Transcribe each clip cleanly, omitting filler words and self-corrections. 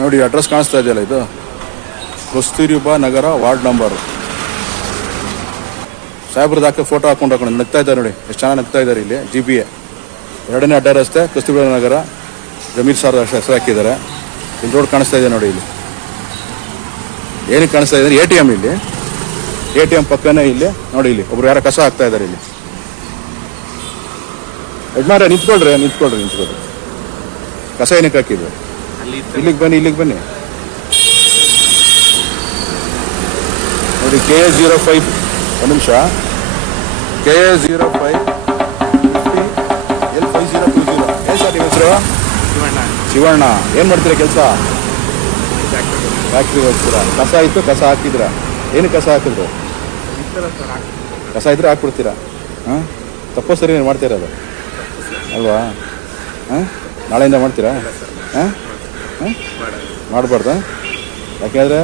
ನೋಡಿ ಅಡ್ರೆಸ್ ಕಾಣಿಸ್ತಾ ಇದೆಯಲ್ಲ, ಇದು ಕಸ್ತೂರಿಬಾ ನಗರ ವಾರ್ಡ್ ನಂಬರ್. ಸಾಹೇಬ್ರದ್ದು ಹಾಕಿ ಫೋಟೋ ಹಾಕೊಂಡು ನಗ್ತಾ ಇದ್ದಾರೆ ನೋಡಿ, ಎಷ್ಟು ಚೆನ್ನಾಗಿ ನಗ್ತಾ ಇದ್ದಾರೆ. ಇಲ್ಲಿ GBA 2ನೇ ಅಡ್ಡ ರಸ್ತೆ, ಕಸ್ತೂರಿಬಾ ನಗರ, ಜಮೀರ್ ಸಾರ್ ಹೆಸರು ಹಾಕಿದ್ದಾರೆ. ಇಲ್ಲಿ ರೋಡ್ ಕಾಣಿಸ್ತಾ ಇದೆ ನೋಡಿ. ಇಲ್ಲಿ ಏನಕ್ಕೆ ಕಾಣಿಸ್ತಾ ಇದೆ? ATM. ಇಲ್ಲಿ ATM ಪಕ್ಕನೇ ಇಲ್ಲಿ ನೋಡಿ, ಇಲ್ಲಿ ಒಬ್ರು ಯಾರೋ ಕಸ ಹಾಕ್ತಾ ಇದ್ದಾರೆ. ಇಲ್ಲಿ ಯಜಮಾನ್ರೆ ನಿಂತ್ಕೊಳ್ರಿ. ಕಸ ಏನಕ್ಕೆ ಹಾಕಿದ್ರು? ಇಲ್ಲಿಗೆ ಬನ್ನಿ ನೋಡಿ. KA 05 ಒಂದು ನಿಮಿಷ, KA 05 L5020. ಏನು ಸರ್ ನಿಮ್ಮ ಹೆಸರು? ಶಿವಣ್ಣ. ಏನು ಮಾಡ್ತೀರಾ ಕೆಲಸ? ಫ್ಯಾಕ್ಟ್ರಿಗೆ ಹೋಗ್ತೀರಾ? ಕಸ ಇತ್ತು, ಕಸ ಹಾಕಿದ್ರಾ? ಏನಕ್ಕೆ ಕಸ ಹಾಕಿದ್ರು? ಕಸ ಇದ್ರೆ ಹಾಕ್ಬಿಡ್ತೀರಾ? ಹಾಂ, ತಪ್ಪು ಸರಿ ನೀವು ಮಾಡ್ತೀರಾ ಅದು ಅಲ್ವಾ? ಹಾಂ, ನಾಳೆಯಿಂದ ಮಾಡ್ತೀರಾ? ಹಾಂ ಮಾಡಬಾರ್ದಾ? ಯಾಕೆಂದರೆ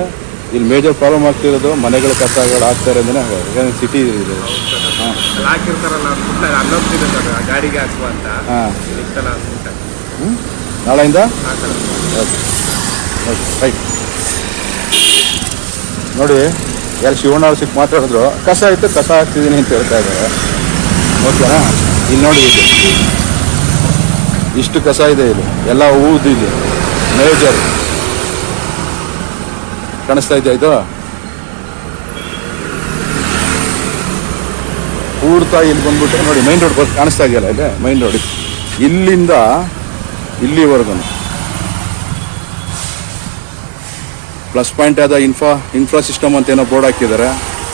ಇಲ್ಲಿ ಮೇಜರ್ ಪ್ರಾಬ್ಲಮ್ ಆಗ್ತಿರೋದು ಮನೆಗಳ ಕಸಗಳು ಹಾಕ್ತಾರೆ ಅಂದರೆ ಸಿಟಿ ಇದೆ. ಹಾಂ ನಾಳೆಯಿಂದ ರೈಟ್. ನೋಡಿ, ಯಾರು ಶಿವಣ್ಣ ಅವ್ರು ಸಿಕ್ಕ ಮಾತಾಡಿದ್ರು, ಕಸ ಇತ್ತು ಕಸ ಹಾಕ್ತಿದ್ದೀನಿ ಅಂತ ಹೇಳ್ತಾ ಇದ್ದಾರೆ. ಓಕೆನಾ? ಇಲ್ಲಿ ನೋಡಿ, ಇದು ಇಷ್ಟು ಕಸ ಇದೆ. ಇಲ್ಲಿ ಎಲ್ಲ ಹೂದು, ಇಲ್ಲಿ ಮೇಜರ್ ಕಾಣಿಸ್ತಾ ಇದೆಯಾ? ಇದು ಪೂರ್ತಿ ಇಲ್ಲಿ ಬಂದ್ಬಿಟ್ಟು ನೋಡಿ, ಮೈನ್ ರೋಡ್ ಕಾಣಿಸ್ತಾ ಇದೆಯಲ್ಲ, ಇದೆ ಮೈನ್ ರೋಡ್. ಇಲ್ಲಿಂದ ಇಲ್ಲಿವರೆಗೂ ಪ್ಲಸ್ ಪಾಯಿಂಟ್ ಆದ ಇನ್ಫ್ರಾ ಸಿಸ್ಟಮ್ ಅಂತ ಏನೋ ಬೋರ್ಡ್ ಹಾಕಿದ್ದಾರೆ.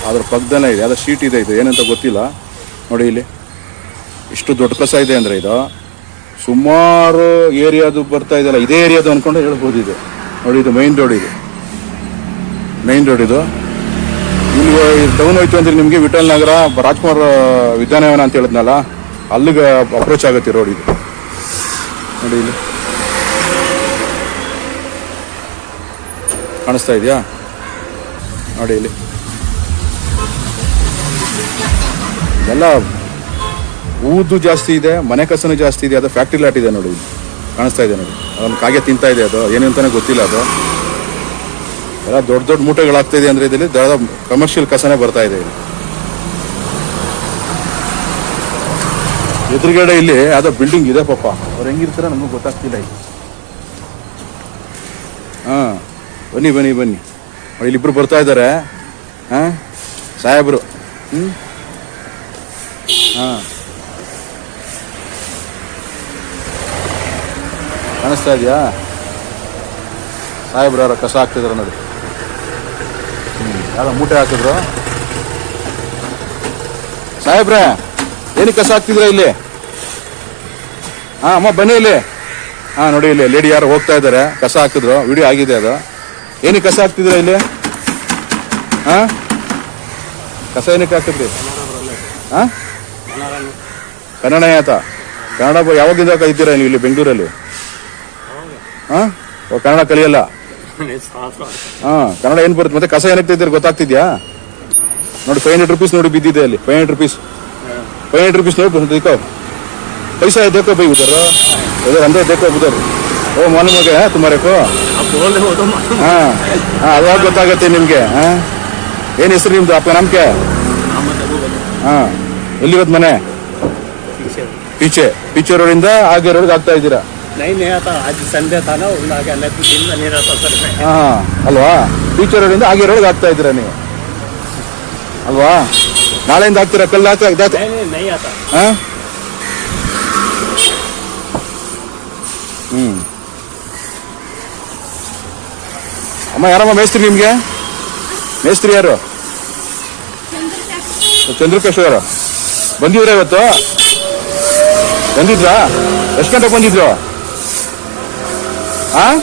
ಅದ್ರ ಪಕ್ಕದಲ್ಲೇ ಇದೆ, ಅದರ ಶೀಟ್ ಇದೆ. ಇದು ಏನಂತ ಗೊತ್ತಿಲ್ಲ ನೋಡಿ. ಇಲ್ಲಿ ಇಷ್ಟು ದೊಡ್ಡ ಕಸ ಇದೆ ಅಂದರೆ ಇದು ಸುಮಾರು ಏರಿಯಾದು ಬರ್ತಾ ಇದೆಯಲ್ಲ, ಇದೇ ಏರಿಯಾದು ಅಂದ್ಕೊಂಡು ಹೇಳ್ಬೋದು. ಇದು ನೋಡಿ, ಇದು ಮೈನ್ ರೋಡ್. ಇದು ಇಲ್ಲಿ ಡೌನ್ ಹೋಯ್ತು ಅಂದರೆ ನಿಮಗೆ ವಿಠಲ್ ನಗರ, ರಾಜ್ಕುಮಾರ್ ವಿದ್ಯಾನವನ ಅಂತ ಹೇಳಿದ್ನಲ್ಲ, ಅಲ್ಲಿಗೆ ಅಪ್ರೋಚ್ ಆಗುತ್ತೆ ರೋಡ್. ಇದು ನೋಡಿ, ಇಲ್ಲಿ ಕಾಣಿಸ್ತಾ ಇದೆಯಾ ನೋಡಿ. ಇಲ್ಲಿ ಎಲ್ಲ ಊದು ಜಾಸ್ತಿ ಇದೆ, ಮನೆ ಕಸನೂ ಜಾಸ್ತಿ ಇದೆ. ಅದು ಫ್ಯಾಕ್ಟ್ರಿ ಲಾಟ್ ಇದೆ ನೋಡಿ, ಇಲ್ಲಿ ಕಾಣಿಸ್ತಾ ಇದೆ ನೋಡಿ. ಅದನ್ನು ಕಾಗೆ ತಿಂತಾ ಇದೆ. ಅದು ಏನು ಅಂತಾನೆ ಗೊತ್ತಿಲ್ಲ. ಅದು ಎಲ್ಲ ದೊಡ್ಡ ದೊಡ್ಡ ಮೂಟೆಗಳಾಗ್ತಾ ಇದೆ ಅಂದರೆ ಇದರಲ್ಲಿ ದೊಡ್ಡ ಕಮರ್ಷಿಯಲ್ ಕಸನೇ ಬರ್ತಾ ಇದೆ. ಇಲ್ಲಿ ಎದುರುಗಡೆ ಇಲ್ಲಿ ಯಾವುದೋ ಬಿಲ್ಡಿಂಗ್ ಇದೆ. ಪಾಪ ಅವ್ರು ಹೆಂಗಿರ್ತಾರೆ ನಮಗೂ ಗೊತ್ತಾಗ್ತಿಲ್ಲ. ಇಲ್ಲಿ ಹಾಂ, ಬನ್ನಿ. ಇಲ್ಲಿಬ್ರು ಬರ್ತಾ ಇದ್ದಾರೆ. ಹಾಂ, ಸಾಹೇಬ್ರು. ಹಾಂ, ಕಾಣಿಸ್ತಾ ಇದೆಯಾ? ಸಾಹೇಬ್ರು ಯಾರೋ ಕಸ ಹಾಕ್ತಿದ್ರು ನೋಡಿ. ಯಾರೋ ಮೂಟೆ ಹಾಕಿದ್ರು. ಸಾಹೇಬ್ರೆ, ಏನಕ್ಕೆ ಕಸ ಹಾಕ್ತಿದ್ರ ಇಲ್ಲಿ? ಹಾಂ ಅಮ್ಮ ಬನ್ನಿ ಇಲ್ಲಿ. ಹಾಂ ನೋಡಿ, ಇಲ್ಲಿ ಲೇಡಿ ಯಾರು ಹೋಗ್ತಾ ಇದ್ದಾರೆ, ಕಸ ಹಾಕಿದ್ರು. ವಿಡಿಯೋ ಆಗಿದೆ ಅದು. ಏನಕ್ಕೆ ಕಸ ಹಾಕ್ತಿದ್ರ ಇಲ್ಲಿ? ಹಾಂ, ಕಸ ಏನಕ್ಕೆ ಹಾಕಿದ್ರಿ? ಹಾಂ, ಕನ್ನಡ ಆತ? ಕನ್ನಡ ಯಾವಾಗಿಂದ ಇದ್ದೀರಾ ನೀವು ಇಲ್ಲಿ ಬೆಂಗಳೂರಲ್ಲಿ? ಹಾಂ, ಕನ್ನಡ ಕಲಿಯಲ್ಲ? ಹಾಂ, ಕನ್ನಡ ಏನು ಬರುತ್ತೆ? ಮತ್ತೆ ಕಸ ಏನಕ್ಕೆ ಇದ್ದೀರಿ ಗೊತ್ತಾಗ್ತಿದ್ಯಾ? ನೋಡಿ, 500 rupees ನೋಡಿ ಬಿದ್ದಿದೆ ಅಲ್ಲಿ. 500 rupees ನೋಡಿ देखो, पैसा है देखो भाई उधर अंदर देखो उधर. ओ मालूम हो गया तुम्हारे को? हाँ, ಅವಾಗ ಗೊತ್ತಾಗತ್ತೆ ನಿಮಗೆ. ಹಾಂ, ಏನು ಹೆಸರು ನಿಮ್ದು? आपका नाम क्या है? ಹಾಂ, ಎಲ್ಲಿರೋದು ಮನೆ? ಪೀಚೆ ರೋಡಿಂದ ಹಾಗೆ ರೋಡ್ಗೆ ಆಗ್ತಾ ಇದ್ದೀರಾ? ಹಾಂ ಅಲ್ವಾ, ಪೀಚೆ ರೋಡಿಂದ ಹಾಗೆ ರೋಡ್ಗೆ ಆಗ್ತಾ ಇದ್ದೀರಾ ನೀವು ಅಲ್ವಾ? ನಾಳೆಯಿಂದ ಆಗ್ತೀರಾ? ಕಲ್ಲು ಹಾಕ್ತಾ? ಹಾಂ, ಅಮ್ಮ ಯಾರಮ್ಮ ಮೇಸ್ತ್ರಿ ನಿಮಗೆ? ಮೇಸ್ತ್ರಿ ಯಾರು? ಚಂದ್ರಕೇಶ್ವರ ಬಂದಿದ್ರ ಇವತ್ತು? ಬಂದಿದ್ರಾ? ಎಷ್ಟು ಗಂಟೆಗೆ ಬಂದಿದ್ರು? ಹಾಂ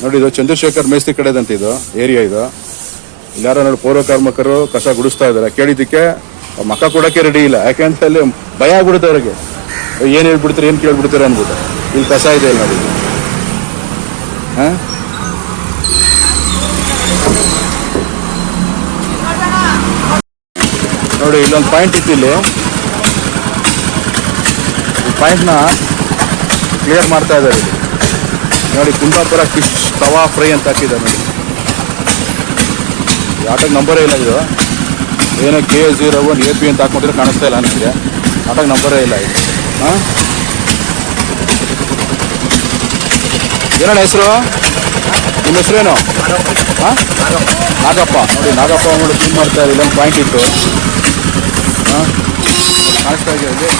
ನೋಡಿ, ಇದು ಚಂದ್ರಶೇಖರ್ ಮೇಸ್ತ್ರಿ ಕಡೆದಂತೆ ಇದು ಏರಿಯಾ. ಇದು ಇಲ್ಲಾರ ನೋಡಿ, ಪೌರ ಕಾರ್ಮಿಕರು ಕಸ ಗುಡಿಸ್ತಾ ಇದ್ದಾರೆ. ಕೇಳಿದ್ದಕ್ಕೆ ಮಕ್ಕ ಕೊಡೋಕ್ಕೆ ರೆಡಿ ಇಲ್ಲ. ಯಾಕೆಂತ ಅಲ್ಲಿ ಭಯ ಆಗ್ಬಿಡುತ್ತೆ ಅವ್ರಿಗೆ. ಏನು ಹೇಳ್ಬಿಡ್ತಾರೆ, ಏನು ಕೇಳ್ಬಿಡ್ತಾರೆ ಅಂದ್ಬಿಟ್ಟು. ಇಲ್ಲಿ ಕಸ ಇದೆ ಇಲ್ಲಿ ನೋಡಿ. ಹಾಂ, ನೋಡಿ ಇಲ್ಲೊಂದು ಪಾಯಿಂಟ್ ಇತ್ತು. ಇಲ್ಲಿ ಈ ಪಾಯಿಂಟ್ನ ಕ್ಲಿಯರ್ ಮಾಡ್ತಾ ಇದ್ದಾರೆ ಇಲ್ಲಿ ನೋಡಿ. ಕುಂದಾಪುರ ಫಿಶ್ ತವಾ ಫ್ರೈ ಅಂತ ಹಾಕಿದ್ದಾರೆ ನೋಡಿ. ಈ ಆಟೋಗೆ ನಂಬರೇ ಇಲ್ಲ ಇದು. ಏನೋ K01 AP ಅಂತ ಹಾಕೊಂಡ್ರೆ ಕಾಣಿಸ್ತಾ ಇಲ್ಲ ನನಗೆ. ಆಟೋಗೆ ನಂಬರೇ ಇಲ್ಲ ಇದು. ಹಾಂ, ಏನಣ್ಣ ಹೆಸರು? ನಿಮ್ಮ ಹೆಸರೇನು? ಹಾಂ, ನಾಗಪ್ಪ. ನೋಡಿ ನಾಗಪ್ಪ ನೋಡಿ ಕ್ಲೀನ್ ಮಾಡ್ತಾ ಇದೆ. ಇಲ್ಲೊಂದು ಪಾಯಿಂಟ್ ಇತ್ತು. ಹಾಂ, ಕಾಣಿಸ್ತಾ ಇದೆ ಇಲ್ಲಿ.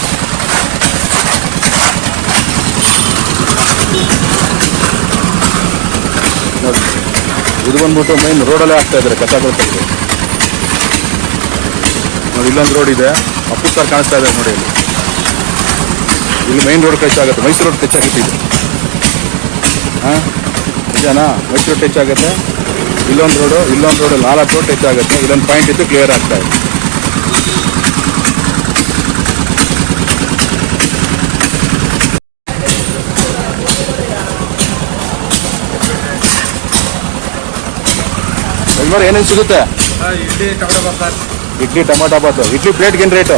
ನೋಡಿ ಇದು ಬಂದ್ಬಿಟ್ಟು ಮೈನ್ ರೋಡಲ್ಲೇ ಆಗ್ತಾ ಇದ್ದಾರೆ ಕಸಗಳು ತೆಗೆದು. ನೋಡಿ ಇಲ್ಲೊಂದು ರೋಡ್ ಇದೆ. ಅಪ್ಪು ಸರ್ ಕಾಣಿಸ್ತಾ ಇದೆ ನೋಡಿ ಇಲ್ಲಿ. ಇಲ್ಲಿ ಮೈನ್ ರೋಡ್ ಟಚ್ ಆಗುತ್ತೆ. ಮೈಸೂರು ರೋಡ್ ಟಚ್ ಆಗುತ್ತೆ ಇದು. ಹಾಂ, ನಿಜನಾ? ಮೈಸೂರು ಟಚ್ ಆಗುತ್ತೆ. ಇಲ್ಲೊಂದು ರೋಡು 4 ರೋಡ್ ಟಚ್ ಆಗುತ್ತೆ. ಇಲ್ಲೊಂದು ಪಾಯಿಂಟ್ ಇತ್ತು, ಕ್ಲಿಯರ್ ಆಗ್ತಾ ಇದೆ. ಯಜಮಾನ್ ಏನೇನು ಸಿಗುತ್ತೆ? ಇಡ್ಲಿ ಟೊಮಾಟೊ ಬಾತು. ಇಡ್ಲಿ ಪ್ಲೇಟ್ಗೆ ಏನು ರೇಟು?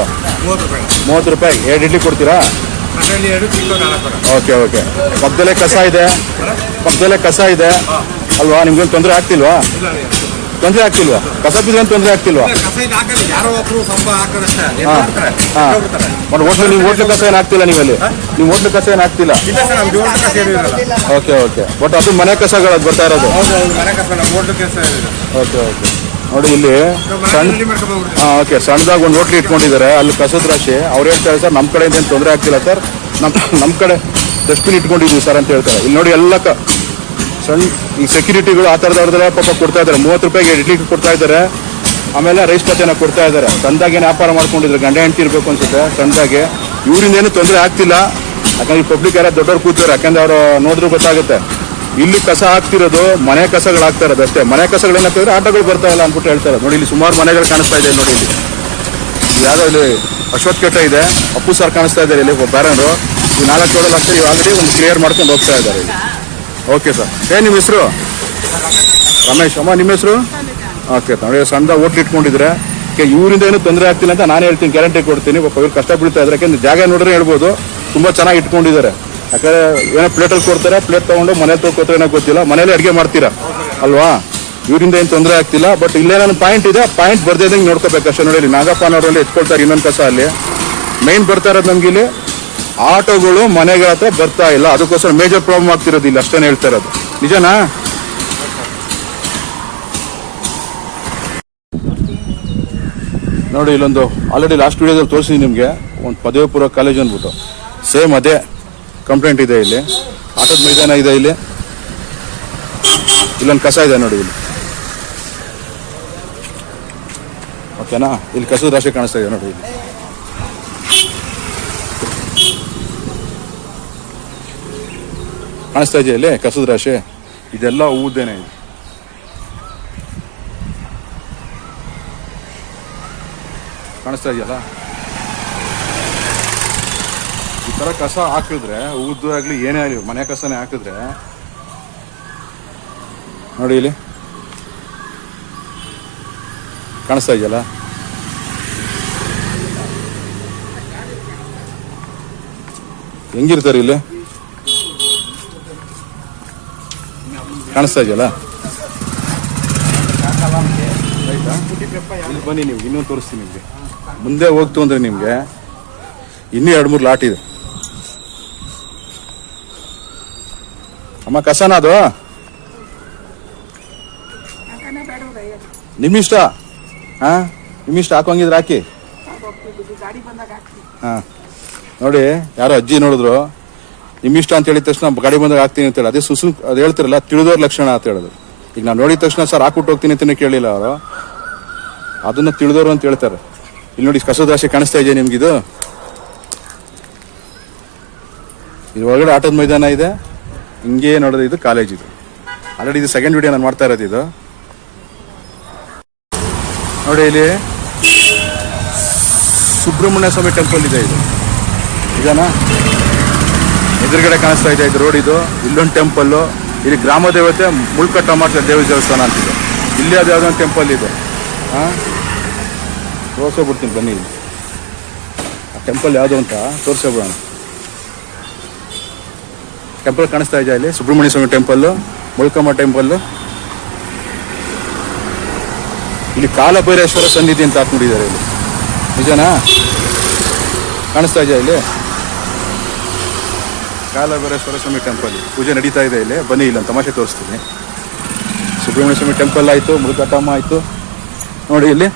30 ರೂಪಾಯಿ. 2 ಇಡ್ಲಿ ಕೊಡ್ತೀರಾ? Okay okay. ಪಕ್ಕದಲ್ಲೇ ಕಸ ಇದೆ ಅಲ್ವಾ? ನಿಮ್ಗೇನು ತೊಂದರೆ ಆಗ್ತಿಲ್ವಾ? ಕಸ ಬಿದ್ದರೆ ತೊಂದರೆ ಆಗ್ತಿಲ್ವಾ? ಹೋಟ್ಲು ನಿಮ್ಮ ಹೋಟ್ಲು ಕಸ ಏನು ಆಗ್ತಿಲ್ಲ? ನೀವಲ್ಲಿ ನಿಮ್ಮ ಹೋಟ್ಲು ಕಸ ಏನು ಆಗ್ತಿಲ್ಲ? Okay okay. ಬಟ್ ಅದು ಮನೆ ಕಸಗಳು ಅದು ಬರ್ತಾ ಇರೋದು. Okay okay. ನೋಡಿ ಇಲ್ಲಿ ಓಕೆ ಸಣ್ಣದಾಗಿ ಒಂದು ಹೋಟ್ಲು ಇಟ್ಕೊಂಡಿದ್ದಾರೆ. ಅಲ್ಲಿ ಕಸದ ರಾಶಿ. ಅವ್ರು ಹೇಳ್ತಾರೆ ಸರ್ ನಮ್ಮ ಕಡೆಯಿಂದ ಏನು ತೊಂದರೆ ಆಗ್ತಿಲ್ಲ ಸರ್, ನಮ್ಮ ಕಡೆ ಡಸ್ಟ್ಬಿನ್ ಇಟ್ಕೊಂಡಿದ್ದೀವಿ ಸರ್ ಅಂತ ಹೇಳ್ತಾರೆ. ಇಲ್ಲಿ ನೋಡಿ ಎಲ್ಲ ಸಣ್ಣ ಈ ಸೆಕ್ಯೂರಿಟಿಗಳು ಆ ಥರದವ್ರದೆಲ್ಲ ಪಾಪ ಕೊಡ್ತಾ ಇದ್ದಾರೆ. 30 ರೂಪಾಯಿಗೆ ಇಡ್ಲಿ ಕೊಡ್ತಾ ಇದ್ದಾರೆ. ಆಮೇಲೆ ರೈಸ್ ಪತ್ತೆನ ಕೊಡ್ತಾ ಇದ್ದಾರೆ. ಸಣ್ಣದಾಗೇನು ವ್ಯಾಪಾರ ಮಾಡ್ಕೊಂಡಿದ್ರು. ಗಂಡ ಹೆಂಡತಿ ಇರಬೇಕು ಅನ್ಸುತ್ತೆ ಸಣ್ಣದಾಗೆ. ಇವರಿಂದ ಏನು ತೊಂದರೆ ಆಗ್ತಿಲ್ಲ. ಯಾಕಂದ್ರೆ ಈ ಪಬ್ಲಿಕ್ ಯಾರು ದೊಡ್ಡವ್ರು ಕೂತಿದ್ದಾರೆ. ಯಾಕಂದ್ರೆ ಅವರು ನೋಡಿದ್ರು ಗೊತ್ತಾಗುತ್ತೆ. ಇಲ್ಲಿ ಕಸ ಹಾಕ್ತಿರೋದು ಮನೆ ಕಸಗಳು ಹಾಕ್ತಾ ಇರೋದು ಅಷ್ಟೇ. ಮನೆ ಕಸಗಳು ಏನಾಗ್ತಿದ್ರೆ ಆಟೋಗಳು ಬರ್ತಾ ಇಲ್ಲ ಅಂದ್ಬಿಟ್ಟು ಹೇಳ್ತಾರೆ. ನೋಡಿ ಇಲ್ಲಿ ಸುಮಾರು ಮನೆಗಳು ಕಾಣಿಸ್ತಾ ಇದೆ ನೋಡಿ. ಇಲ್ಲಿ ಯಾವುದೋ ಇಲ್ಲಿ ಅಶ್ವತ್ಥ ಕೆಟ್ಟ ಇದೆ. ಅಪ್ಪು ಸರ್ ಕಾಣಿಸ್ತಾ ಇದ್ದಾರೆ ಇಲ್ಲಿ ಬ್ಯಾರನ್ರು. ಈ 4 ರೋಡಲ್ಲಿ ಹಾಕ್ತಾರೆ. ಇವು ಆಲ್ರೆಡಿ ಒಂದು ಕ್ಲಿಯರ್ ಮಾಡ್ಕೊಂಡು ಹೋಗ್ತಾ ಇದ್ದಾರೆ ಇಲ್ಲಿ. Okay sir. ನಿಮ್ಮ ಹೆಸರು? ರಮೇಶ್. ಅಮ್ಮ ನಿಮ್ಮ ಹೆಸರು? ಓಕೆ. ನೋಡಿ ಸಣ್ಣ ಹೋಟ್ಲು ಇಟ್ಕೊಂಡಿದ್ರೆ ಇವರಿಂದ ಏನು ತೊಂದರೆ ಆಗ್ತಿಲ್ಲ ಅಂತ ನಾನು ಹೇಳ್ತೀನಿ, ಗ್ಯಾರಂಟಿ ಕೊಡ್ತೀನಿ. ಪಾಪ ಇವ್ರು ಕಷ್ಟ ಬೀಳ್ತಾ ಇದ್ದಾರೆ. ಯಾಕೆಂದ್ರೆ ಜಾಗ ನೋಡ್ರೆ ಹೇಳ್ಬೋದು ತುಂಬ ಚೆನ್ನಾಗಿ ಇಟ್ಕೊಂಡಿದ್ದಾರೆ. ಯಾಕಂದ್ರೆ ಏನೋ ಪ್ಲೇಟಲ್ಲಿ ಕೊಡ್ತಾರೆ, ಪ್ಲೇಟ್ ತೊಗೊಂಡು ಮನೇಲಿ ತೊಗೊತಾರೆ ಏನೋ ಗೊತ್ತಿಲ್ಲ. ಮನೇಲಿ ಅಡುಗೆ ಮಾಡ್ತೀರಾ ಅಲ್ವಾ? ಇವರಿಂದ ಏನು ತೊಂದರೆ ಆಗ್ತಿಲ್ಲ. ಬಟ್ ಇಲ್ಲೇ ನನ್ನ ಪಾಯಿಂಟ್ ಇದೆ. ಪಾಯಿಂಟ್ ಬರ್ದಿದ್ದಂಗೆ ನೋಡ್ಕೋಬೇಕಷ್ಟೇ. ನೋಡಿ ನಾಗಪ್ಪ ಅನ್ನೋರಲ್ಲಿ ಎತ್ಕೊಳ್ತಾರೆ ಇನ್ನೊಂದು ಕಸ ಅಲ್ಲಿ. ಮೈನ್ ಬರ್ತಾ ಇರೋದು ನಮ್ಗೆ ಇಲ್ಲಿ ಆಟೋಗಳು ಮನೆಗಳ ಹತ್ರ ಬರ್ತಾ ಇಲ್ಲ. ಅದಕ್ಕೋಸ್ಕರ ಮೇಜರ್ ಪ್ರಾಬ್ಲಮ್ ಆಗ್ತಿರೋದು ಇಲ್ಲಿ ಅಷ್ಟೇ ಹೇಳ್ತಾ ಇರೋದು. ನಿಜನಾ? ನೋಡಿ ಇಲ್ಲೊಂದು ಆಲ್ರೆಡಿ ಲಾಸ್ಟ್ ವಿಡಿಯೋದಲ್ಲಿ ತೋರಿಸಿದ್ದೀನಿ ನಿಮಗೆ. ಒಂದು ಪದವಿ ಪೂರ್ವ ಕಾಲೇಜ್ ಅಂದ್ಬಿಟ್ಟು ಸೇಮ್ ಅದೇ ಕಂಪ್ಲೇಂಟ್ ಇದೆ. ಇಲ್ಲಿ ಆಟೋದ ಮೈದಾನ ಇದೆ. ಇಲ್ಲಿ ಇಲ್ಲೊಂದು ಕಸ ಇದೆ ನೋಡಿ ಇಲ್ಲಿ. ಓಕೆನಾ? ಇಲ್ಲಿ ಕಸದ ರಾಶಿ ಕಾಣಿಸ್ತಾ ಇದೆ ನೋಡಿ. ಇಲ್ಲಿ ಕಾಣಿಸ್ತಾ ಇದೆಯಾ ಇಲ್ಲಿ ಕಸದ ರಾಶಿ? ಇದೆಲ್ಲ ಹೂದೇನೆ. ಕಾಣಿಸ್ತಾ ಇದೆಯಲ್ಲ? ಈ ಥರ ಕಸ ಹಾಕಿದ್ರೆ ಊದ್ದು ಆಗಲಿ ಏನೇ ಆಗಲಿ ಮನೆ ಕಸನೇ ಹಾಕಿದ್ರೆ ನೋಡಿ ಇಲ್ಲಿ ಕಾಣಿಸ್ತಾ ಇದೆಯಲ್ಲ? ಹೆಂಗಿರ್ತಾರೆ ಇಲ್ಲಿ? ಕಾಣಿಸ್ತಾ ಇದೆಯಲ್ಲ? ಇಲ್ಲಿ ಬನ್ನಿ, ನೀವು ಇನ್ನೊಂದು ತೋರಿಸ್ತೀನಿ ನಿಮಗೆ. ಮುಂದೆ ಹೋಗ್ತು ಅಂದ್ರೆ ನಿಮಗೆ ಇನ್ನೂ 2-3 ಲಾಟ್ ಇದೆ. ಅಮ್ಮ ಕಸನ ಅದು ನಿಮ್ಮಿಷ್ಟ. ಹಾಂ ನಿಮ್ಮಿಷ್ಟ. ಹಾಕೋಂಗಿದ್ರೆ ಹಾಕಿ. ಹಾಂ ನೋಡಿ ಯಾರೋ ಅಜ್ಜಿ ನೋಡಿದ್ರು ನಿಮ್ಮಿಷ್ಟ ಅಂತ ಹೇಳಿದ ತಕ್ಷಣ ಗಾಡಿ ಬಂದಾಗ ಹಾಕ್ತೀನಿ ಅಂತೇಳಿ. ಅದೇ ಅದು ಹೇಳ್ತಿರಲ್ಲ ತಿಳಿದೋರ್ ಲಕ್ಷಣ ಅಂತ ಹೇಳೋದು. ಈಗ ನಾನು ನೋಡಿದ ತಕ್ಷಣ ಸರ್ ಹಾಕ್ಬಿಟ್ಟು ಹೋಗ್ತೀನಿ ಅಂತಲೇ ಕೇಳಿಲ್ಲ ಅವರು. ಅದನ್ನ ತಿಳಿದೋರು ಅಂತ ಹೇಳ್ತಾರೆ. ಇಲ್ಲಿ ನೋಡಿ ಕಸದ ರಾಶಿ ಕಾಣಿಸ್ತಾ ಇದೆಯಾ ನಿಮ್ಗಿದು? ಇದು ಒಳಗಡೆ ಆಟೋದ ಮೈದಾನ ಇದೆ. ಹಿಂಗೆ ನೋಡೋದು ಇದು ಕಾಲೇಜ್. ಇದು ಆಲ್ರೆಡಿ ಇದು ಸೆಕೆಂಡ್ ವಿಡಿಯೋ ನಾನು ಮಾಡ್ತಾ ಇರೋದು. ಇದು ನೋಡಿ ಇಲ್ಲಿ ಸುಬ್ರಹ್ಮಣ್ಯ ಸ್ವಾಮಿ ಟೆಂಪಲ್ ಇದೆ. ಇದು ಇದನಾ? ಎದುರುಗಡೆ ಕಾಣಿಸ್ತಾ ಇದೆ ಇದು ರೋಡ್. ಇದು ಇಲ್ಲೊಂದು ಟೆಂಪಲ್ಲು. ಇಲ್ಲಿ ಗ್ರಾಮ ದೇವತೆ ಮುಳ್ಕಟ್ಟಮಾರ್ತ ದೇವಿ ದೇವಸ್ಥಾನ ಅಂತಿದೆ. ಇಲ್ಲಿ ಅದು ಯಾವುದೋ ಒಂದು ಟೆಂಪಲ್ ಇದೆ. ಹಾಂ ತೋರಿಸೋಬಿಡ್ತೀನಿ ಬನ್ನಿ. ಇಲ್ಲಿ ಆ ಟೆಂಪಲ್ ಯಾವುದು ಅಂತ ತೋರಿಸೋಬಿಡೋಣ. ಟೆಂಪಲ್ ಕಾಣಿಸ್ತಾ ಇದೆಯಾ ಇಲ್ಲಿ? ಸುಬ್ರಹ್ಮಣ್ಯ ಸ್ವಾಮಿ ಟೆಂಪಲ್ಲು, ಮುಳ್ಕಮ್ಮ ಟೆಂಪಲ್ಲು. ಇಲ್ಲಿ ಕಾಲಭೈರೇಶ್ವರ ಸನ್ನಿಧಿ ಅಂತ ಹಾಕೊಂಡಿದ್ದಾರೆ ಇಲ್ಲಿ. ನಿಜನಾ? ಕಾಣಿಸ್ತಾ ಇದೆಯಾ ಇಲ್ಲಿ? ಕಾಲಭೈರೇಶ್ವರ ಸ್ವಾಮಿ ಟೆಂಪಲ್ ಪೂಜೆ ನಡೀತಾ ಇದೆ ಇಲ್ಲಿ. ಬನ್ನಿ, ಇಲ್ಲ ತಮಾಷೆ ತೋರಿಸ್ತೀನಿ. ಸುಬ್ರಹ್ಮಣ್ಯ ಸ್ವಾಮಿ ಟೆಂಪಲ್ ಆಯಿತು, ಮುಳುಕಟ್ಟಮ್ಮ ಆಯಿತು. ನೋಡಿ ಇಲ್ಲಿ,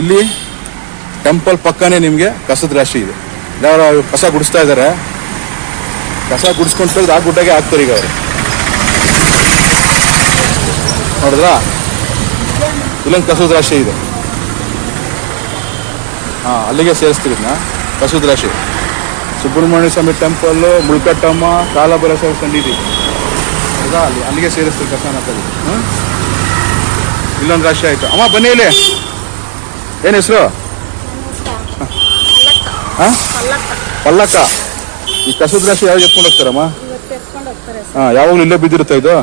ಇಲ್ಲಿ ಟೆಂಪಲ್ ಪಕ್ಕನೇ ನಿಮಗೆ ಕಸದ ರಾಶಿ ಇದೆ. ಯಾರು ಕಸ ಗುಡಿಸ್ತಾ ಇದ್ದಾರೆ, ಕಸ ಗುಡಿಸ್ಕೊಂಡು ಆ ಗುಡ್ಡಗೆ ಹಾಕ್ತಾರೆ ಈಗ ಅವರು. ನೋಡಿದ್ರಾ? ಇಲ್ಲೊಂದು ಕಸದ ರಾಶಿ ಇದೆ. ಹಾಂ, ಅಲ್ಲಿಗೆ ಸೇರಿಸ್ತೀವಿ ನಾ ಕಸದ ರಾಶಿ. ಸುಬ್ರಹ್ಮಣ್ಯ ಸ್ವಾಮಿ ಟೆಂಪಲ್ಲು, ಮುಳ್ಕಟ್ಟಮ್ಮ, ಕಾಲಭೈರೇಶ್ವರ ಸನ್ನಿಧಿ ಹೌದಾ? ಅಲ್ಲಿಗೆ ಸೇರಿಸ್ತೀವಿ ಕಸನ ತಲ್ಲಿ. ಇಲ್ಲೊಂದು ರಾಶಿ ಆಯಿತು. ಅಮ್ಮ ಬನ್ನಿ ಇಲ್ಲಿ. ಏನು ಹೆಸರು? ಹಾಂ, ಪಲ್ಲಕ್ಕ. ಈ ಕಸದ ರಾಶಿ ಯಾವಾಗ ಎತ್ಕೊಂಡು ಹೋಗ್ತಾರಮ್ಮ? ಹಾಂ, ಯಾವಾಗಲೂ ಇಲ್ಲೇ ಬಿದ್ದಿರುತ್ತೆ ಇದು?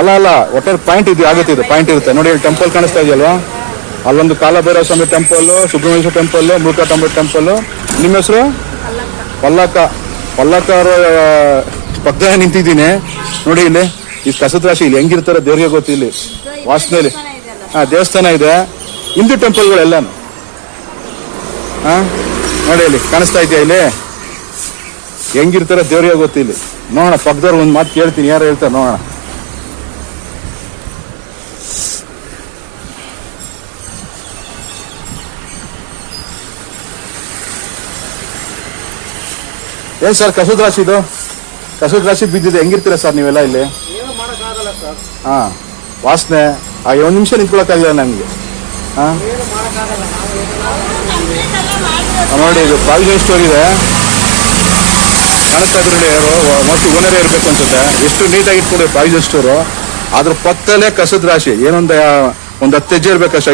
ಅಲ್ಲ, ಒಟ್ಟಾರೆ ಪಾಯಿಂಟ್ ಇದು ಆಗುತ್ತೆ. ಇದು ಪಾಯಿಂಟ್ ಇರುತ್ತೆ ನೋಡಿ. ಟೆಂಪಲ್ ಕಾಣಿಸ್ತಾ ಇದೆಯಲ್ವಾ? ಅಲ್ಲೊಂದು ಕಾಲಭೈರವ ಸ್ವಾಮಿ ಟೆಂಪಲ್ಲು, ಸುಬ್ರಹ್ಮಣ್ಯ ಟೆಂಪಲ್ಲು, ಮುಳ್ಕಟ್ಟಮ್ಮ ಟೆಂಪಲ್ಲು. ನಿಮ್ಮ ಹೆಸರು? ಪಲ್ಲಕ್ಕ. ಪಲ್ಲಕ್ಕರ ಪಕ್ಕದಲ್ಲಿ ನಿಂತಿದ್ದೀನಿ ನೋಡಿ. ಇಲ್ಲಿ ಈ ಕಸದ ರಾಶಿ ಇಲ್ಲಿ ಹೆಂಗಿರ್ತಾರೆ ದೇವ್ರಿಗೆ ಗೊತ್ತು. ಇಲ್ಲಿ ವಾಸನೆಯಲ್ಲಿ ಹಾಂ, ದೇವಸ್ಥಾನ ಇದೆ, ಹಿಂದೂ ಟೆಂಪಲ್ಗಳೆಲ್ಲಾನು. ಹಾಂ, ನೋಡಿ ಇಲ್ಲಿ ಕಾಣಿಸ್ತಾ ಇದೆಯಾ? ಇಲ್ಲಿ ಹೆಂಗಿರ್ತಾರೆ ದೇವ್ರಿಗೆ ಗೊತ್ತು. ಇಲ್ಲಿ ನೋಡೋಣ, ಪಕ್ಕದವ್ರು ಒಂದು ಮಾತು ಕೇಳ್ತೀನಿ, ಯಾರು ಹೇಳ್ತಾರೆ ನೋಡೋಣ. ಏನ್ ಸರ್ ಕಸದ ರಾಶಿ ಇದು? ಕಸದ ರಾಶಿ ಬಿದ್ದಿದೆ, ಹೆಂಗಿರ್ತೀರಾ ಸರ್ ನೀವೆಲ್ಲ ಇಲ್ಲಿ? ಹಾಂ, ವಾಸನೆ. ಹಾಗೆ ಒಂದು ನಿಮಿಷ ನಿಂತ್ಕೊಳಕ್ಕಾಗಲ್ಲ ನನಗೆ. ಹಾಂ, ನೋಡಿ ಇದು ಪ್ರಾವಿಷನ್ ಸ್ಟೋರ್ ಇದೆ, ಕಾಣಿಸ್ತಾ ಇದ್ರು ನೋಡಿ. ಯಾರು ಮೋಸ್ಟ್ಲಿ ಓನರೇ ಇರಬೇಕು ಅನ್ಸುತ್ತೆ. ಎಷ್ಟು ನೀಟಾಗಿ ಇಟ್ಕೊಂಡು ಪ್ರಾವಿಷನ್ ಸ್ಟೋರು. ಅದ್ರ ಪಕ್ಕದಲ್ಲೇ ಕಸದ ರಾಶಿ. ಒಂದು 10 ಹೆಜ್ಜೆ ಇರ್ಬೇಕಷ್ಟೇ,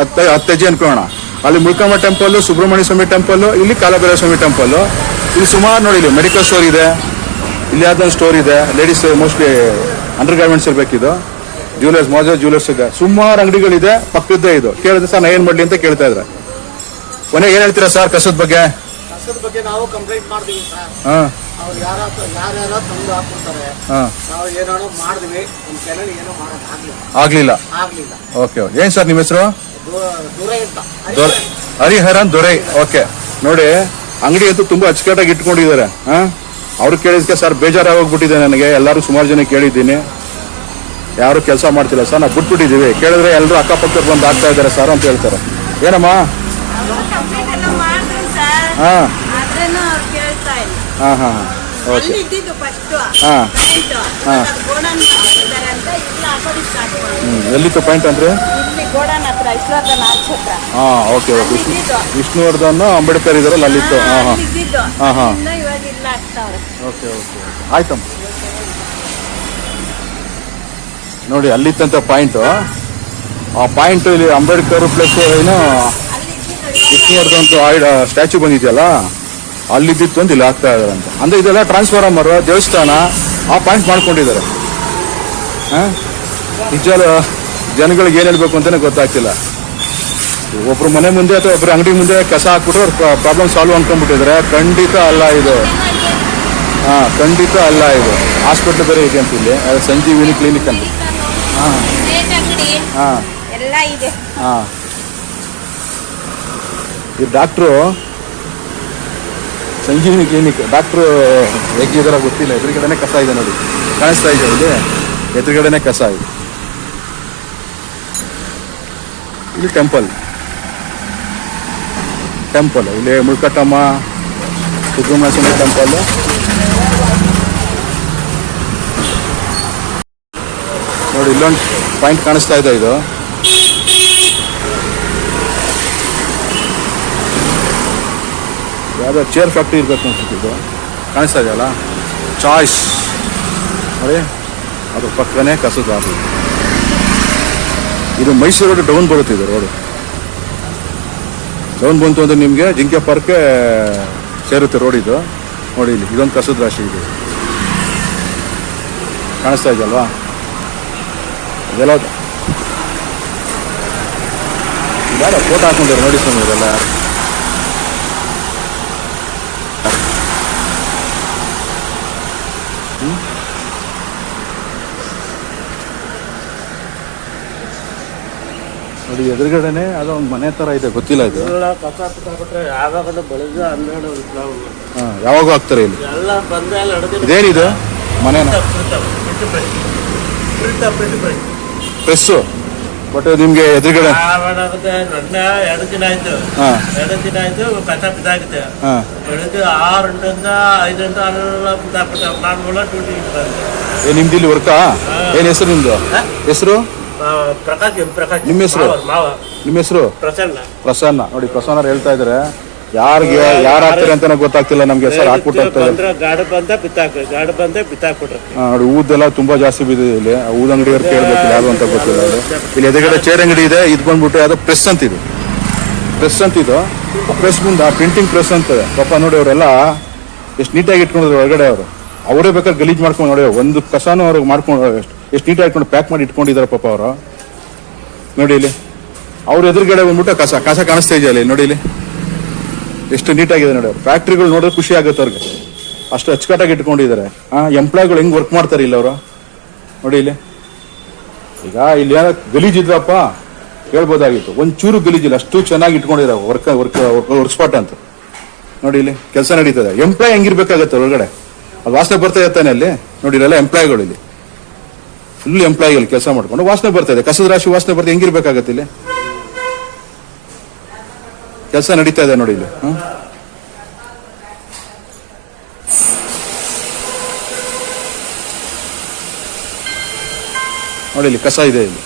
10 ಹೆಜ್ಜೆ ಅನ್ಕೊಳ್ಳೋಣ. ಅಲ್ಲಿ ಮುಳ್ಕಮ್ಮ ಟೆಂಪಲ್ಲು, ಸುಬ್ರಹ್ಮಣ್ಯ ಸ್ವಾಮಿ ಟೆಂಪಲ್ಲು, ಇಲ್ಲಿ ಕಾಲಭೈರವ ಸ್ವಾಮಿ ಟೆಂಪಲ್ಲು. ಇಲ್ಲಿ ಸುಮಾರು ನೋಡಿ, ಇಲ್ಲಿ ಮೆಡಿಕಲ್ ಸ್ಟೋರ್ ಇದೆ, ಇಲ್ಲಿ ಯಾವ್ದೊಂದು ಸ್ಟೋರ್ ಇದೆ. ಲೇಡೀಸ್ ಮೋಸ್ಟ್ಲಿ ಅಂಡರ್ ಗಾರ್ಮೆಂಟ್ಸ್ ಇರಬೇಕಿದು. ಜ್ಯುವೆಲರ್ಸ್, ಮಾಜಾ ಜ್ಯುವೆಲರ್ಸ್ ಇದೆ. ಸುಮಾರು ಅಂಗಡಿಗಳಿದೆ ಪಕ್ಕದ್ದೇ. ಇದು ಕೇಳಿದ್ರೆ ಸರ್ ನಾ ಏನ್ ಮಾಡ್ಲಿ ಅಂತ ಕೇಳ್ತಾ ಇದ್ರೆ, ಕೊನೆಗೆ ಏನ್ ಹೇಳ್ತೀರಾ ಸರ್ ಕಸದ ಬಗ್ಗೆ? ಕಸದ ಬಗ್ಗೆ ನಾವು ಕಂಪ್ಲೇಂಟ್ ಮಾಡ್ತೀವಿ ಸರ್. ಹಾಂ, ಅವ್ರು ಯಾರು ತಂದು ಹಾಕ್ಬಿಡ್ತಾರೆ. ನಾವು ಏನೋ ಮಾಡಿದ್ವಿ, ನಮ್ಮ ಕೆಲ ಏನೋ ಆಗ್ಲಿಲ್ಲ. ಓಕೆ, ಏನ್ ಸರ್ ನಿಮ್ಮ ಹೆಸರು? ದೂರ ಅಂತ ಹರಿಹರನ್ ದೊರೈ. ಓಕೆ, ನೋಡಿ ಅಂಗಡಿ ಅಂತೂ ತುಂಬಾ ಅಚ್ಚುಕಟ್ಟಾಗಿ ಇಟ್ಕೊಂಡಿದ್ದಾರೆ. ಅವ್ರು ಕೇಳಿದ್ಕೆ ಸರ್ ಬೇಜಾರಾಗೋಗ್ಬಿಟ್ಟಿದೆ ನನಗೆ. ಎಲ್ಲರೂ ಸುಮಾರು ಜನ ಕೇಳಿದ್ದೀನಿ, ಯಾರು ಕೆಲಸ ಮಾಡ್ತಿಲ್ಲ ಸರ್, ನಾವು ಬಿಟ್ಬಿಟ್ಟಿದ್ದೀವಿ. ಕೇಳಿದ್ರೆ ಎಲ್ಲರೂ ಅಕ್ಕಪಕ್ಕದವ್ರು ಬಂದು ಆಗ್ತಾ ಇದ್ದಾರೆ ಸರ್ ಅಂತ ಹೇಳ್ತಾರೆ. ಏನಮ್ಮ? ಹಾಂ ಹಾಂ ಹಾಂ ಓಕೆ. ಹಾಂ ಹಾಂ, ಎಲ್ಲಿತ್ತು ಪಾಯಿಂಟ್ ಅಂದ್ರೆ? ಹಾಂ, ಓಕೆ ಓಕೆ. ವಿಷ್ಣುವರ್ಧನ್ ಅಂಬೇಡ್ಕರ್ ಇದಾರಲ್ಲ ಅಲ್ಲಿತ್ತು. ಹಾಂ ಹಾಂ ಹಾಂ ಹಾಂ, ಓಕೆ ಓಕೆ ಆಯ್ತಮ್ಮ. ನೋಡಿ ಅಲ್ಲಿತ್ತಂತ ಪಾಯಿಂಟು. ಆ ಪಾಯಿಂಟು ಇಲ್ಲಿ ಅಂಬೇಡ್ಕರ್ ಪ್ಲಸ್ ಏನು ವಿಷ್ಣುವರ್ಧನ್ ಸ್ಟ್ಯಾಚ್ಯೂ ಬಂದಿದೆಯಲ್ಲ, ಅಲ್ಲಿದ್ದಿತ್ತು ಅಂತ ಇಲ್ಲಿ ಆಗ್ತಾ ಇದಾರೆ ಅಂತ. ಅಂದ್ರೆ ಇದೆಲ್ಲ ಟ್ರಾನ್ಸ್ಫಾರ್ಮರ್, ದೇವಸ್ಥಾನ, ಆ ಪಾಯಿಂಟ್ ಮಾಡ್ಕೊಂಡಿದ್ದಾರೆ. ನಿಜ ಜನಗಳಿಗೆ ಏನ್ ಹೇಳ್ಬೇಕು ಅಂತಾನೆ ಗೊತ್ತಾಗ್ತಿಲ್ಲ. ಒಬ್ರು ಮನೆ ಮುಂದೆ ಅಥವಾ ಒಬ್ರು ಅಂಗಡಿ ಮುಂದೆ ಕಸ ಹಾಕ್ಬಿಟ್ರೆ ಅವ್ರ ಪ್ರಾಬ್ಲಮ್ ಸಾಲ್ವ್ ಅನ್ಕೊಂಡ್ಬಿಟ್ಟಿದ್ದಾರೆ. ಖಂಡಿತ ಅಲ್ಲ ಇದು. ಹಾಂ, ಖಂಡಿತ ಅಲ್ಲ ಇದು. ಹಾಸ್ಪಿಟ್ಲ್ ಬೇರೆ ಇದೆ ಅಂತ ಇಲ್ಲಿ, ಸಂಜೀವಿನಿ ಕ್ಲಿನಿಕ್ ಅಂತ. ಹಾಂ ಹಾಂ ಹಾಂ, ಈ ಡಾಕ್ಟ್ರು ಸಂಜೀವಿನಿ ಕ್ಲಿನಿಕ್ ಡಾಕ್ಟ್ರು ಹೇಗಿದಾರ ಗೊತ್ತಿಲ್ಲ. ಎದುರುಗಡೆನೆ ಕಸ ಇದೆ ನೋಡಿ, ಕಾಣಿಸ್ತಾ ಇದೆ ಇಲ್ಲಿ, ಎದುರುಗಡೆನೆ ಕಸ ಇದೆ. ಇಲ್ಲಿ ಟೆಂಪಲ್ ಇಲ್ಲಿ ಮುಳ್ಕಟ್ಟಮ್ಮ, ಸುಬ್ರಹ್ಮಣ್ಯ ಸ್ವಾಮಿ ಟೆಂಪಲ್. ನೋಡಿ ಇಲ್ಲೊಂದು ಪಾಯಿಂಟ್ ಕಾಣಿಸ್ತಾ ಇದೆ. ಇದು ಯಾವುದೋ ಚೇರ್ ಫ್ಯಾಕ್ಟ್ರಿ ಇರಬೇಕು ಅನ್ಸುತ್ತಿದ್ದು, ಕಾಣಿಸ್ತಾ ಇದೆಯಲ್ಲ, ಚಾಯ್ಸ್ ನೋಡಿ, ಅದ್ರ ಪಕ್ಕನೇ ಕಸದ ದಾರಿ. ಇದು ಮೈಸೂರು ರೋಡ್ ಡೌನ್ ಬರುತ್ತಿದೆ. ರೋಡು ಡೌನ್ ಬಂತು ಅಂದ್ರೆ ನಿಮಗೆ ಜಿಂಕೆ ಪಾರ್ಕ್ಗೆ ಸೇರುತ್ತೆ ರೋಡ್ ಇದು. ನೋಡಿ ಇಲ್ಲಿ ಇದೊಂದು ಕಸದ ರಾಶಿ ಇದೆ, ಕಾಣಿಸ್ತಾ ಇದೆಯಲ್ವಾ? ಇದೆಲ್ಲ ಬೇಡ ಫೋಟೋ ಹಾಕೊಂಡಿದ್ದಾರೆ ನೋಡಿ ಸ್ವಾಮಿ. ಇದೆಲ್ಲ ನೋಡಿ ಎದುರುಗಡೆನೆ ಅದೋ ಒಂದು ಮನೆ ಥರ ಇದೆ, ಗೊತ್ತಿಲ್ಲ ಇದು. ಎಲ್ಲ ಕಸ ಬಿಟ್ಟಾಬಿಟ್ರೆ ಯಾವಾಗ ಬೆಳಗ್ಗೆ 12 ನಾವು ಹಾಂ, ಯಾವಾಗ ಹಾಕ್ತಾರೆ ಇಲ್ಲಿ? ಎಲ್ಲ ಬಂದ ಎಲ್ಲ ಹಿಡಿದು ಇದೇನಿದು ಮನೆನ? ಪ್ರೆಸ್ಸು. ಬಟ್ ನಿಮಗೆ ಎದುರುಗಡೆ ಆಗುತ್ತೆ. ನನ್ನ 2 ದಿನ ಆಯ್ತು. ಹಾಂ 2 ದಿನ ಆಯ್ತು ಕಸ ಬಿದ್ದಾಗುತ್ತೆ. ಹಾಂ. ಬೆಳಗ್ಗೆ 6 ಗಂಟೆಯಿಂದ 5 ಗಂಟೆ ಆನೆಲ್ಲ ಬಿದ್ದಾಕ್ಬಿಟ್ಟು ನಾನು ಡ್ಯೂಟಿ ಇರ್ತಾರೆ. ನಿಮ್ದು ಇಲ್ಲಿ ವರ್ಕಾ? ಏನು ಹೆಸರು ನಿಮ್ಮದು? ಹೆಸರು? ಪ್ರಕಾಶ್. ಪ್ರಕಾಶ್. ನಿಮ್ಮ ಹೆಸರು? ಮಾವ. ನಿಮ್ಮ ಹೆಸರು? ಪ್ರಸನ್ನ. ಪ್ರಸನ್ನ. ನೋಡಿ ಪ್ರಸನ್ನ ಅವ್ರು ಹೇಳ್ತಾ ಇದ್ದಾರೆ, ಯಾರಿಗೆ ಯಾರು ಹಾಕ್ತಾರೆ ಅಂತಾನೆ ಗೊತ್ತಾಗ್ತಿಲ್ಲ ನಮ್ಗೆ, ಸರ್ ಹಾಕ್ಬಿಟ್ಟು ಹೋಗ್ತಾ ಇದ್ದಾರೆ. ಗಾಡಿ ಬಂದ ಬಿತ್ತಾಕ್ಬಿಟ್ರೆ. ನೋಡಿ ಊದೆಲ್ಲ ತುಂಬಾ ಜಾಸ್ತಿ ಬಿದ್ದಿದೆ ಇಲ್ಲಿ. ಊದ ಅಂಗಡಿಯವ್ರು ಕೇಳ್ಬೇಕು ಯಾರು ಅಂತ ಗೊತ್ತಿಲ್ಲ. ಇಲ್ಲಿ ಎದುರುಗಡೆ ಚೇರ್ ಅಂಗಡಿ ಇದೆ, ಇದು ಬಂದ್ಬಿಟ್ಟು ಯಾವ್ದೋ ಪ್ರೆಸ್ ಅಂತ ಇದು. ಪ್ರೆಸ್ ಅಂತ ಇದು. ಪ್ರೆಸ್ ಮುಂದೆ ಪ್ರಿಂಟಿಂಗ್ ಪ್ರೆಸ್ ಅಂತದೆ. ಪಾಪ ನೋಡಿ ಅವರೆಲ್ಲ ಎಷ್ಟು ನೀಟಾಗಿ ಇಟ್ಕೊಂಡಿದ್ರು ಹೊರಗಡೆ. ಅವರು ಅವರೇ ಬೇಕಾದ್ರೆ ಗಲೀಜ್ ಮಾಡ್ಕೊಂಡು ನೋಡಿ, ಒಂದು ಕಸಾನು ಅವ್ರಿಗೆ ಮಾಡ್ಕೊಂಡು ಎಷ್ಟು ನೀಟಾಗಿ ಇಟ್ಕೊಂಡು ಪ್ಯಾಕ್ ಮಾಡಿ ಇಟ್ಕೊಂಡಿದ್ದಾರೆ ಪಾಪ ಅವರು. ನೋಡಿ ಇಲ್ಲಿ ಅವ್ರ ಎದುರುಗಡೆ ಬಂದ್ಬಿಟ್ಟು ಕಸ ಕಸ ಕಾಣಿಸ್ತಾ ಇದೆಯಲ್ಲ ಇಲ್ಲಿ, ನೋಡಿ ಇಲ್ಲಿ ಎಷ್ಟು ನೀಟಾಗಿದೆ ನೋಡಿ. ಅವ್ರು ಫ್ಯಾಕ್ಟ್ರಿಗಳು ನೋಡಿದ್ರೆ ಖುಷಿ ಆಗುತ್ತೆ ಅವ್ರಿಗೆ, ಅಷ್ಟು ಅಚ್ಚುಕಟ್ಟಾಗಿ ಇಟ್ಕೊಂಡಿದ್ದಾರೆ. ಎಂಪ್ಲಾಯ್ಗಳು ಹೆಂಗ್ ವರ್ಕ್ ಮಾಡ್ತಾರೆ ಇಲ್ಲ ಅವರು, ನೋಡಿ ಇಲ್ಲಿ. ಈಗ ಇಲ್ಲಿ ಯಾರು ಗಲೀಜಿದ್ರಪ್ಪ ಹೇಳ್ಬೋದಾಗಿತ್ತು, ಒಂಚೂರು ಗಲೀಜಿಲ್ಲ, ಅಷ್ಟು ಚೆನ್ನಾಗಿ ಇಟ್ಕೊಂಡಿದ್ದಾರೆ ವರ್ಕ್ ಸ್ಪಾಟ್ ಅಂತ. ನೋಡಿ ಇಲ್ಲಿ ಕೆಲಸ ನಡೀತದೆ. ಎಂಪ್ಲಾಯ್ ಹೆಂಗಿರ್ಬೇಕಾಗತ್ತೆ ಒಳಗಡೆ, ಅದು ವಾಸನೆ ಬರ್ತಾ ಇರ್ತಾನೆ ಅಲ್ಲಿ. ನೋಡಿ ಇಲ್ಲೆಲ್ಲ ಎಂಪ್ಲಾಯ್ಗಳು ಇಲ್ಲಿ ಫುಲ್ ಎಂಪ್ಲಾಯ್ಗಳು ಕೆಲಸ ಮಾಡ್ಕೊಂಡು ವಾಸನೆ ಬರ್ತಾ ಇದೆ, ಕಸದ ರಾಶಿ ವಾಸನೆ ಬರ್ತಾ ಹೆಂಗಿರ್ಬೇಕಾಗತ್ತೆ ಇಲ್ಲಿ. ಕೆಲಸ ನಡೀತಾ ಇದೆ ನೋಡಿ ಇಲ್ಲಿ. ನೋಡಿ ಇಲ್ಲಿ ಕಸ ಇದೆ ಇಲ್ಲಿ.